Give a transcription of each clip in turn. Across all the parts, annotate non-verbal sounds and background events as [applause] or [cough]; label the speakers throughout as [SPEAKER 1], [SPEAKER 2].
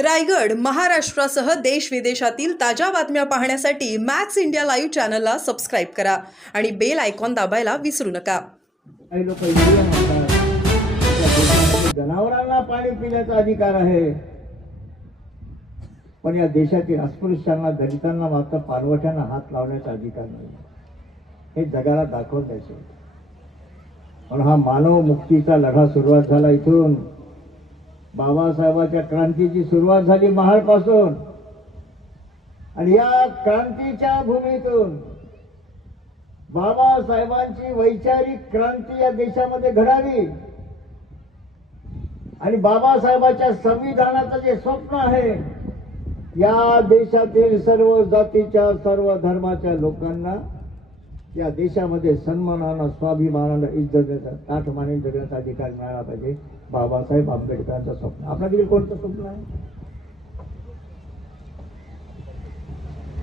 [SPEAKER 1] रायगड महाराष्ट्रासह देश विदेशातील ताज्या बातम्या पाहण्यासाठी मॅक्स इंडिया लाईव्ह चॅनलला सबस्क्राईब करा आणि बेल आयकॉन दाबायला विसरू नका.
[SPEAKER 2] जनावरांना पाणी पिण्याचा अधिकार आहे. पण या देशातील अस्पृश्यांना दलितांना मात्र पानवट्यांना हात लावण्याचा अधिकार नाही. हे जगाला दाखवत द्यायचे पण हा मानव मुक्तीचा लढा सुरुवात झाला इथून. बाबासाहेबाच्या क्रांतीची सुरुवात झाली महाडपासून. आणि या क्रांतीच्या भूमीतून बाबासाहेबांची वैचारिक क्रांती या देशामध्ये घडावी. आणि बाबासाहेबाच्या संविधानाचं जे स्वप्न आहे या देशातील सर्व जातीच्या सर्व धर्माच्या लोकांना या देशामध्ये सन्मानानं स्वाभिमानानं इज्जतीचा ताठमाने जगण्याचा अधिकार मिळाला पाहिजे. बाबासाहेब आंबेडकरांचं स्वप्न. आपल्या देखील कोणतं स्वप्न आहे?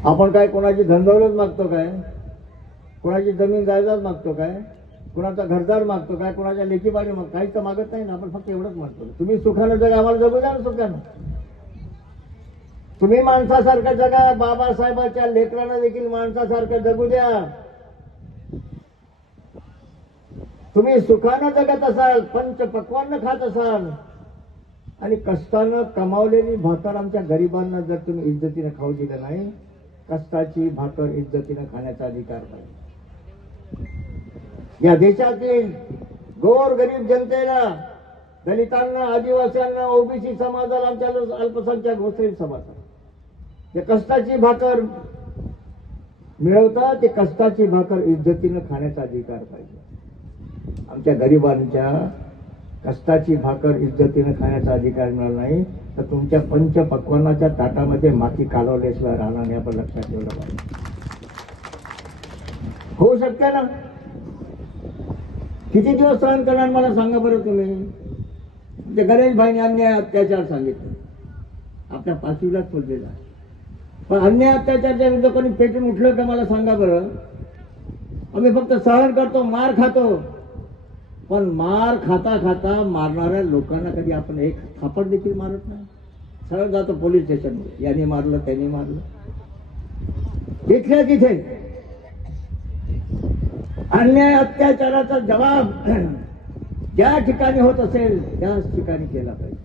[SPEAKER 2] आपण काय कोणाची धनदौलत मागतो काय? कोणाची जमीन जायदाद मागतो काय? कोणाचा घरदार मागतो काय? कोणाच्या लेखीबाडी मागतो? काहीच तर मागत नाही ना आपण फक्त एवढंच मागतो. तुम्ही सुखानं जगा आम्हाला जगू द्या ना सुखानं. तुम्ही माणसासारखं जगा बाबासाहेबाच्या लेकरांना देखील माणसासारखं जगू द्या. तुम्ही सुखानं जगत असाल पंच पक्वान्न खात असाल आणि कष्टानं कमावलेली भाकर आमच्या गरिबांना जर तुम्ही इज्जतीनं खाऊ दिलं नाही कष्टाची भाकर इज्जतीनं खाण्याचा अधिकार पाहिजे या देशातील गोर गरीब जनतेला दलितांना आदिवासींना ओबीसी समाजाला आमच्या अल्पसंख्याक मुस्लिम समाजाला ते कष्टाची भाकर मिळवतात ते कष्टाची भाकर इज्जतीनं खाण्याचा अधिकार पाहिजे. आमच्या गरिबांच्या कष्टाची भाकर इज्जतीनं खाण्याचा अधिकार मिळाला नाही तर तुमच्या पंच पक्वानाच्या ताटामध्ये माती कालवल्याशिवाय राहणार नाही आपण लक्षात ठेवलं पाहिजे. होऊ शकते ना? किती दिवस सहन करणार मला सांगा बरं तुम्ही? म्हणजे ते गणेश भाईने अन्याय अत्याचार सांगितले. आपल्या पाचवीलाच बोललेला पण अन्याय अत्याचारच्या विरुद्ध कोणी पेटून उठलं तर मला सांगा बरं? आम्ही फक्त सहन करतो मार खातो. पण मार खाता खाता मारणाऱ्या लोकांना कधी आपण एक थापड देखील मारत नाही? सरळ जातो पोलीस स्टेशनमध्ये याने मारलं त्याने मारलं. तिथल्या तिथे अन्याय अत्याचाराचा जबाब [clears throat] ज्या ठिकाणी होत असेल त्याच ठिकाणी केला पाहिजे.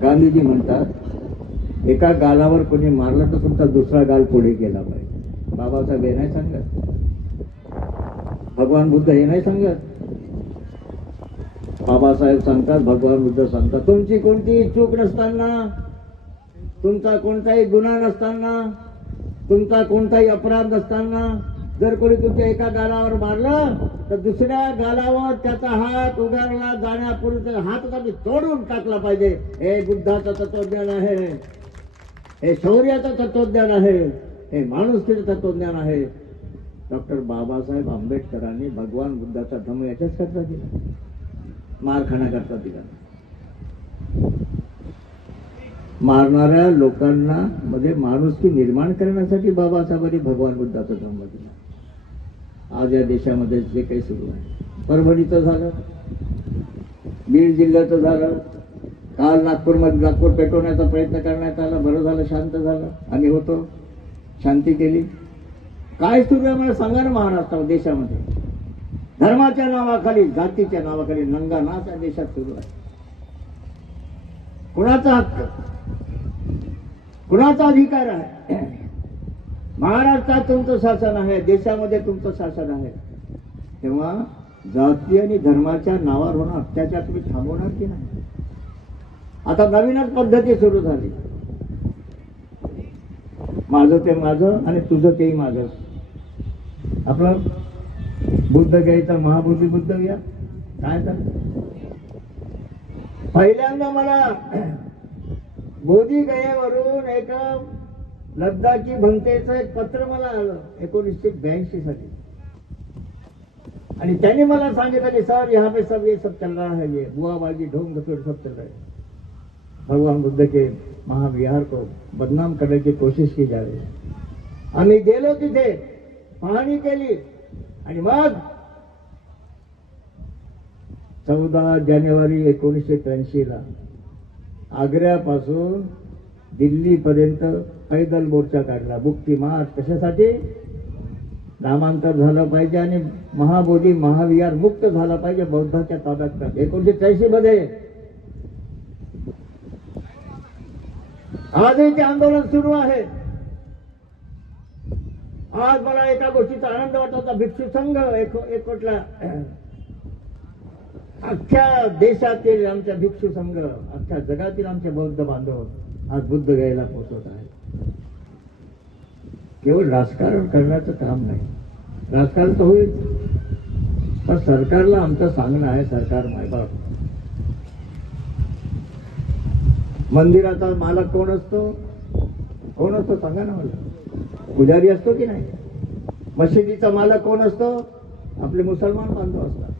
[SPEAKER 2] गांधीजी म्हणतात एका गालावर कोणी मारलं तर तुमचा दुसरा गाल पुढे गेला पाहिजे. बाबासाहेब नाही सांगत. भगवान बुद्ध हे नाही सांगत. बाबासाहेब सांगतात भगवान बुद्ध सांगतात. तुमची कोणतीही चूक नसताना तुमचा कोणताही गुन्हा नसताना तुमचा कोणताही अपराध नसताना जर कोणी तुमच्या एका गालावर मारलं तर दुसऱ्या गालावर त्याचा हात उगारला जाण्यापूर्वी त्याचा हात आम्ही तोडून टाकला पाहिजे. हे बुद्धाचं तत्वज्ञान आहे. हे शौर्याचं तत्वज्ञान आहे. हे माणुसकीचं तत्वज्ञान आहे. डॉक्टर बाबासाहेब आंबेडकरांनी भगवान बुद्धाचा धम्म याच्याच करता दिला मार दिला. मारणाऱ्या लोकांना मध्ये माणुसकी निर्माण करण्यासाठी बाबासाहेबांनी भगवान बुद्धाचा धम्म दिला आज या देशामध्ये जे काही सुरू आहे परभणीचं झालं बीड जिल्ह्याचं झालं काल नागपूरमध्ये नागपूर पेटवण्याचा प्रयत्न करण्यात आला बरं झालं शांत झालं आम्ही होतो शांती केली. काय सुरू आहे मला सांगा ना महाराष्ट्र देशामध्ये. धर्माच्या नावाखाली जातीच्या नावाखाली नंगा नाच या देशात सुरू आहे. कुणाचा हक्क? कुणाचा अधिकार आहे? महाराष्ट्रात तुमचं शासन आहे देशामध्ये तुमचं शासन आहे. तेव्हा जाती आणि धर्माच्या नावावर होणं अत्याचार तुम्ही थांबवणार की नाही? आता नवीनच पद्धती सुरू झाली. माझं ते माझं आणि तुझं तेही माझं आपला बुद्ध घ्यायचा महाबुद्धी बुद्ध घ्या काय तर. पहिल्यांदा मला [clears throat] बोधी गयेवरून एक लद्दाखी भंतेचं एक पत्र मला आलं एकोणीसशे ब्याऐंशी साठी. आणि त्यांनी मला सांगितलं की सर यहाँ पे सब ये सब चल रहा है ये बुआबाजी ढोंग घसोड़ सब चल रहा है. भगवान बुद्ध के महाविहार को बदनाम करने की कोशिश की जा रही है। आम्ही गेलो तिथे पाहणी केली आणि मग चौदा जानेवारी एकोणीसशे त्र्याऐंशी ला आग्र्यापासून दिल्लीपर्यंत पैदल मोर्चा काढला. मुक्ती मार्च कशासाठी? नामांतर झालं पाहिजे आणि महाबोधी महाविहार मुक्त झाला पाहिजे बौद्धाच्या ताब्यात एकोणीशे त्र्याऐंशी मध्ये आजही ते आंदोलन सुरू आहे. आज मला एका गोष्टीचा आनंद वाटत होता. भिक्षू संघ एक अख्ख्या देशातील आमच्या भिक्षू संघ अख्ख्या जगातील आमचे बौद्ध बांधव आज बुद्ध घ्यायला पोहोचवत आहेत. केवळ राजकारण करण्याचं काम नाही. राजकारण तर होईल. पण सरकारला आमचं सांगणं आहे सरकार मायबाप. मंदिराचा मालक कोण असतो? कोण असतो? सांगा ना मला. पुजारी असतो की नाही? मशिदीचा मालक कोण असतो? आपले मुसलमान बांधव असतात.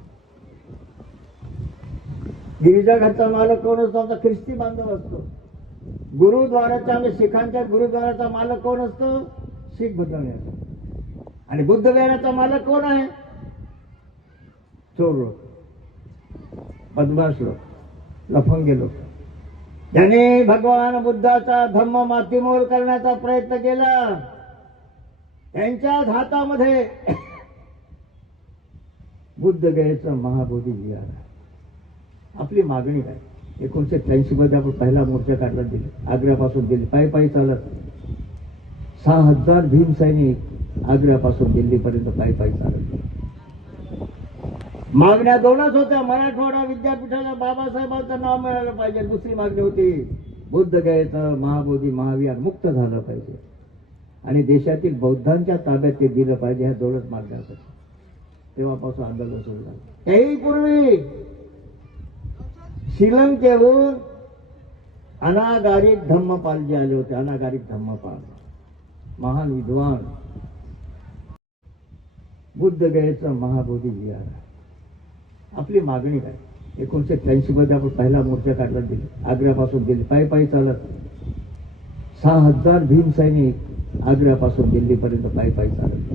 [SPEAKER 2] गिरिजाघरचा मालक कोण असतो? आमचा ख्रिस्ती बांधव असतो. गुरुद्वाराच्या आम्ही शिखांच्या गुरुद्वाराचा मालक कोण असतो? शीख बदलणे असतो आणि बुद्ध विहाराचा मालक कोण आहे? चोर लोक. बदमाश लोक. लफंगे लोक. त्याने भगवान बुद्धाचा धम्म मातीमोल करण्याचा प्रयत्न केला त्यांच्याच हातामध्ये बुद्धगयेचं महाबोधी विहार आहे. आपली मागणी काय एकोणीशे त्र्याऐंशी मध्ये आपण पहिला मोर्चा काढला दिले आग्र्यापासून दिल्ली पायी पायी चालत. सहा हजार भीम सैनिक आग्र्यापासून दिल्लीपर्यंत पायी पायी चालत. मागण्या दोनच होत्या. मराठवाडा विद्यापीठाला बाबासाहेबांचं नाव मिळालं पाहिजे. दुसरी मागणी होती बुद्ध गयेचं महाबोधी महाविहार मुक्त झालं पाहिजे. आणि देशातील बौद्धांच्या ताब्यात ते दिलं पाहिजे ह्या दोनच मागण्यासाठी तेव्हापासून आंदोलन सुरू झालं. त्याही पूर्वी श्रीलंकेहून अनागारिक धम्मपाल जे आले होते अनागारिक धम्मपाल महान विद्वान बुद्ध गयेचं महाबोधी विहार. आपली मागणी काय? एकोणीशे त्र्याऐंशी मध्ये आपण पहिला मोर्चा काढला दिली आग्र्यापासून दिली पायी पायी चालत. सहा हजार भीमसैनिक आग्र्यापासून दिल्लीपर्यंत पायी पायी चालत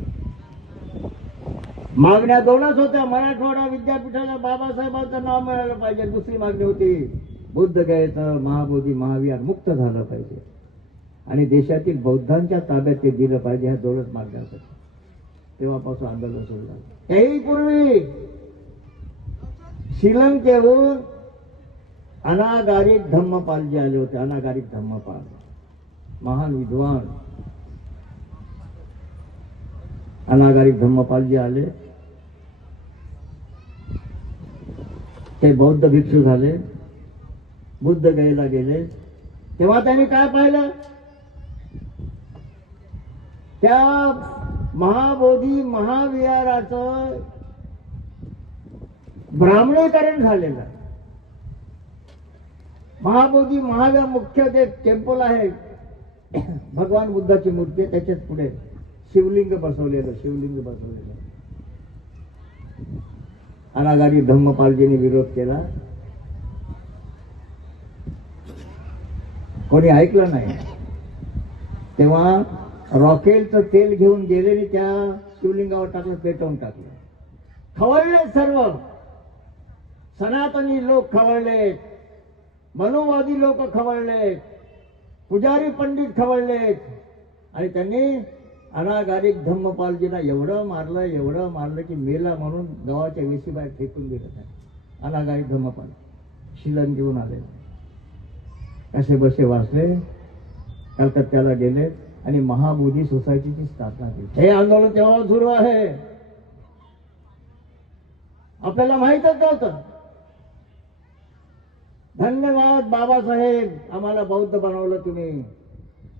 [SPEAKER 2] मागण्या दोनच होत्या. मराठवाडा विद्यापीठाला बाबासाहेबांचं नाव मिळालं पाहिजे. दुसरी मागणी होती बुद्ध गयेचं महाबोधी महाविहार मुक्त झालं पाहिजे. आणि देशातील बौद्धांच्या ताब्यात ते दिलं पाहिजे. ह्या दोनच मागण्यासाठी तेव्हापासून आंदोलन सुरू झालं. त्याही पूर्वी श्रीलंकेहून अनागारिक धम्मपाल जे आले होते अनागारिक धम्मपाल महान विद्वान अनागारिक धम्मपाल आले. ते बौद्ध भिक्षू झाले. बुद्ध गयेला गेले. तेव्हा त्यांनी काय पाहिलं? त्या महाबोधी महाविहाराचं ब्राह्मणीकरण झालेलं आहे. महाबोधी महाव्या मुख्य जे टेम्पल आहे भगवान बुद्धाची मूर्ती त्याच्याच पुढे. शिवलिंग बसवलेलं शिवलिंग बसवलेलं. अनागारी धम्मपालजीने विरोध केला. कोणी ऐकलं नाही. तेव्हा रॉकेलचं तेल घेऊन गेले त्या शिवलिंगावर टाकलं पेटवून टाकलं. खवळले सर्व. सनातनी लोक खवळले. मनोवादी लोक खवळले. पुजारी पंडित खवळले आणि त्यांनी अनागारिक धम्मपालजीला एवढं मारलं एवढं मारलं की मेला म्हणून गावाच्या वेशीबाहेर फेकून दिलं आहे अनागारिक धम्मपाल. शिलन घेऊन आले. कसे बसे वाचले. कलकत्त्याला गेले आणि महाबोधी सोसायटीची स्थापना केली. हे आंदोलन तेव्हा सुरू आहे. आपल्याला माहितच नव्हतं. धन्यवाद बाबासाहेब. आम्हाला बौद्ध बनवलं तुम्ही.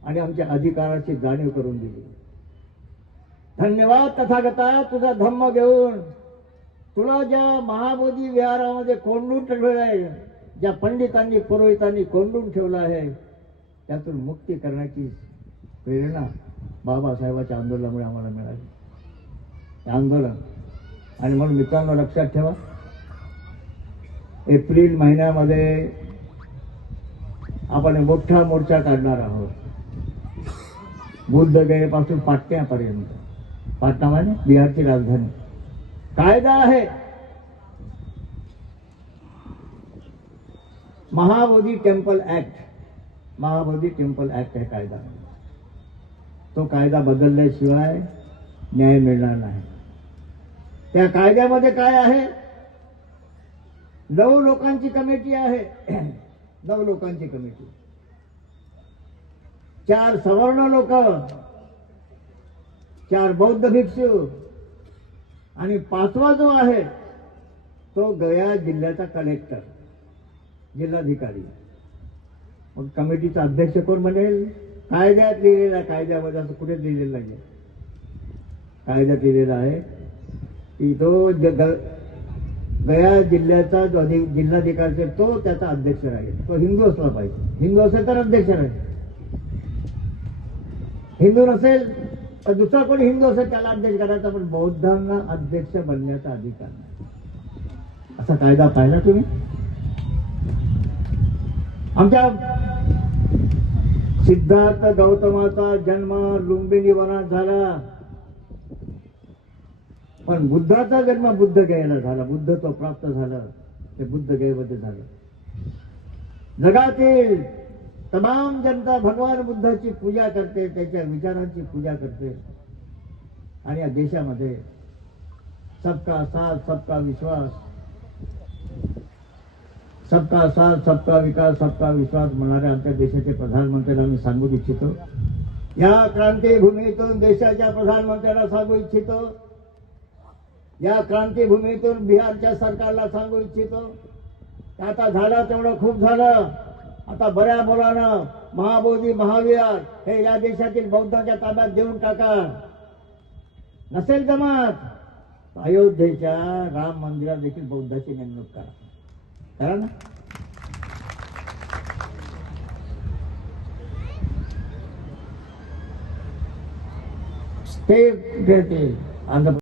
[SPEAKER 2] आणि आमच्या अधिकाराची जाणीव करून दिली. धन्यवाद तथागता तुझा धम्म घेऊन. तुला ज्या महाबोधी विहारामध्ये कोंडून ठेवलेलं आहे ज्या पंडितांनी पुरोहितांनी कोंडून ठेवलं आहे त्यातून मुक्ती करण्याची प्रेरणा बाबासाहेबाच्या आंदोलनामुळे आम्हाला मिळाली. आंदोलन आणि म्हणून मित्रांनो लक्षात ठेवा एप्रिल महिन्यामध्ये आपण मोठा मोर्चा काढणार आहोत. बुद्ध गयेपासून पाटण्यापर्यंत पाटणा म्हणजे बिहारची राजधानी. कायदा आहे. Mahabodhi temple act. Mahabodhi temple act आहे कायदा तो कायदा बदलल्याशिवाय न्याय मिळणार नाही. त्या कायद्यामध्ये काय आहे? नऊ लोकांची कमिटी आहे. नऊ लोकांची कमिटी. चार सवर्ण लोक. चार बौद्ध भिक्षू. आणि पाचवा जो आहे तो गया जिल्ह्याचा कलेक्टर जिल्हाधिकारी. मग कमिटीचा अध्यक्ष कोण म्हणेल कायद्यात लिहिलेला कायद्यामध्ये असं कुठेच लिहिलेलं नाही कायद्यात लिहिलेला आहे की तो गया जिल्ह्याचा जो अधि- जिल्हाधिकारी असेल तो त्याचा अध्यक्ष राहील. तो हिंदू असला पाहिजे. हिंदू असेल तर अध्यक्ष राहील. हिंदू नसेल दुसरा कोणी हिंदू असेल त्याला अध्यक्ष करायचा पण बौद्धांना अध्यक्ष बनण्याचा अधिकार नाही. असा कायदा पाहिला तुम्ही? आमच्या सिद्धार्थ गौतमाचा जन्म लुंबिनी वनात झाला. पण बुद्धाचा जन्म बुद्ध गयेला झाला. बुद्ध तो प्राप्त झाला. ते बुद्ध गयेमध्ये झालं. जगातील तमाम जनता भगवान बुद्धाची पूजा करते त्याच्या विचारांची पूजा करते. आणि या देशामध्ये सबका साथ सबका विश्वास. सबका साथ सबका विकास सबका विश्वास म्हणणाऱ्या आमच्या देशाचे प्रधानमंत्र्यांना मी सांगू इच्छितो. या क्रांतीभूमीतून देशाच्या प्रधानमंत्र्यांना सांगू इच्छितो. या क्रांतीभूमीतून बिहारच्या सरकारला सांगू इच्छितो. आता झालं तेवढं खूप झालं. आता बऱ्या मुलानं महाबोधी महाविहार हे या देशातील बौद्धांच्या ताब्यात देऊन टाका. नसेल जमात अयोध्येच्या राम मंदिरात देखील बौद्धाची नेमणूक करा. करा ना ते ते आंध्र